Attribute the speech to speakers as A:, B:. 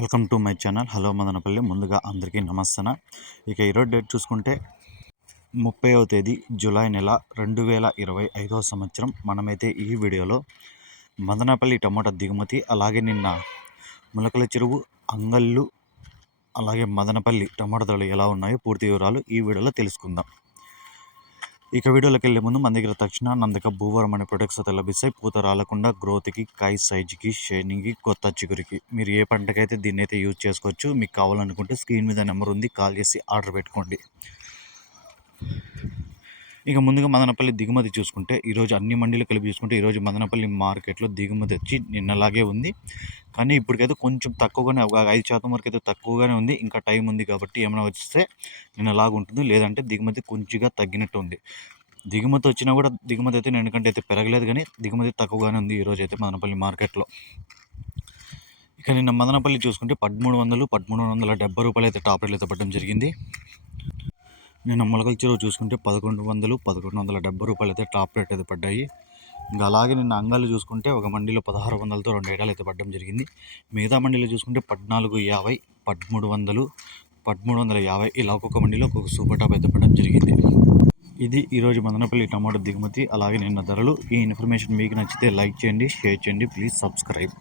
A: Welcome to my channel. Hello Madanapalle. ముందుగా అందరికీ నమస్తన. ఇక ఈరోజు డేట్ చూసుకుంటే ముప్పైవ తేదీ జూలై నెల రెండు వేల ఇరవై ఐదవ సంవత్సరం. మనమైతే ఈ వీడియోలో మదనపల్లి టమాటా దిగుమతి అలాగే నిన్న ములకల చెరువు అంగళ్ళు అలాగే మదనపల్లి టమాటా ధరలు ఎలా ఉన్నాయో పూర్తి వివరాలు ఈ వీడియోలో తెలుసుకుందాం. ఇక వీడియోలోకి వెళ్ళే ముందు మన దగ్గర తక్షణ నందక భూవరం అనే ప్రొడక్ట్స్ అయితే లభిస్తాయి. పూత రాలకుండా గ్రోత్కి కాయ సైజుకి షైనింగ్కి కొత్త చిగురికి. మీరు ఏ పంటకైతే దీన్ని అయితే యూజ్ చేసుకోవచ్చు మీకు కావాలనుకుంటే స్క్రీన్ మీద నెంబర్ ఉంది కాల్ చేసి ఆర్డర్ పెట్టుకోండి. ఇక ముందుగా మదనపల్లి దిగుమతి చూసుకుంటే ఈరోజు అన్ని మండీలు కలిపి చూసుకుంటే ఈరోజు మదనపల్లి మార్కెట్లో దిగుమతి వచ్చి నిన్నలాగే ఉంది. కానీ ఇప్పటికైతే కొంచెం తక్కువగానే ఒక ఐదు శాతం వరకు అయితే తక్కువగానే ఉంది. ఇంకా టైం ఉంది కాబట్టి ఏమైనా వస్తే నిన్నలాగా ఉంటుంది. లేదంటే దిగుమతి కొంచెంగా తగ్గినట్టు ఉంది. దిగుమతి వచ్చినా కూడా దిగుమతి అయితే ఎందుకంటే అయితే పెరగలేదు కానీ దిగుమతి తక్కువగానే ఉంది ఈరోజు అయితే మదనపల్లి మార్కెట్లో. ఇక నిన్న మదనపల్లి చూసుకుంటే పదమూడు వందలు పదమూడు వందల డెబ్బై రూపాయలు అయితే టాప్ రేట్లు అయితే పడడం జరిగింది. నేను మొలకల చెరువు చూసుకుంటే పదకొండు వందలు పదకొండు వందల డెబ్బై రూపాయలు అయితే టాప్ రేట్ అయితే పడ్డాయి. ఇంకా అలాగే నిన్న అంగాలు చూసుకుంటే ఒక మండీలో పదహారు వందలతో రెండు ఏడాలు అయితే పడడం జరిగింది. మిగతా మండీలో చూసుకుంటే పద్నాలుగు యాభై పదమూడు వందలు పదమూడు వందల యాభై ఇలా ఒక్కొక్క మండీలో ఒక్కొక్క సూపర్ టాప్ అయితే పడడం జరిగింది. ఇది ఈరోజు మదనపల్లి టమాటో దిగుమతి. అలాగే నిన్న ధరలు. ఈ ఇన్ఫర్మేషన్ మీకు నచ్చితే లైక్ చేయండి షేర్ చేయండి. Please subscribe